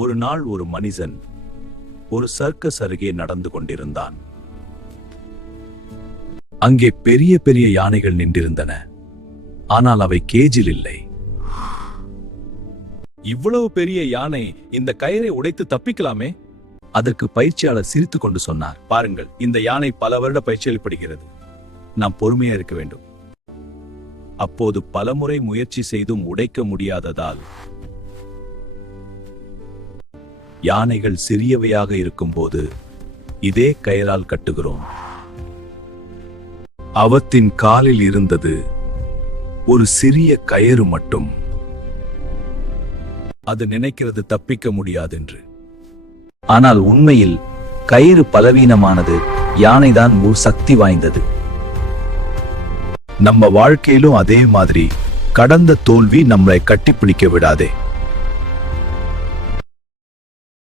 ஒரு நாள் ஒரு மனிதன் ஒரு சர்க்கஸ் அருகே நடந்து கொண்டிருந்தான். அங்கே பெரிய பெரிய யானைகள் நின்றிருந்தன. ஆனால் அவை கேஜில் இல்லை. இவ்வளவு பெரிய யானை இந்த கயிறை உடைத்து தப்பிக்கலாமே? அதற்கு பயிற்சியாளர் சிரித்துக் கொண்டு சொன்னார், பாருங்கள், இந்த யானை பல வருட பயிற்சியளிக்கப்படுகிறது. நாம் பொறுமையா இருக்க வேண்டும். அப்போது பலமுறை முயற்சி செய்தும் உடைக்க முடியாததால் யானைகள் சிறியவையாக இருக்கும்போது இதே கயிறால் கட்டுகிறோம். அவத்தின் காலில் இருந்தது ஒரு சிறிய கயிறு மட்டும். அது நினைக்கிறது தப்பிக்க முடியாதென்று. ஆனால் உண்மையில் கயிறு பலவீனமானது, யானைதான் முழு சக்தி வாய்ந்தது. நம்ம வாழ்க்கையிலும் அதே மாதிரி கடந்த தோல்வி நம்மளை கட்டிப்பிடிக்க விடாதே.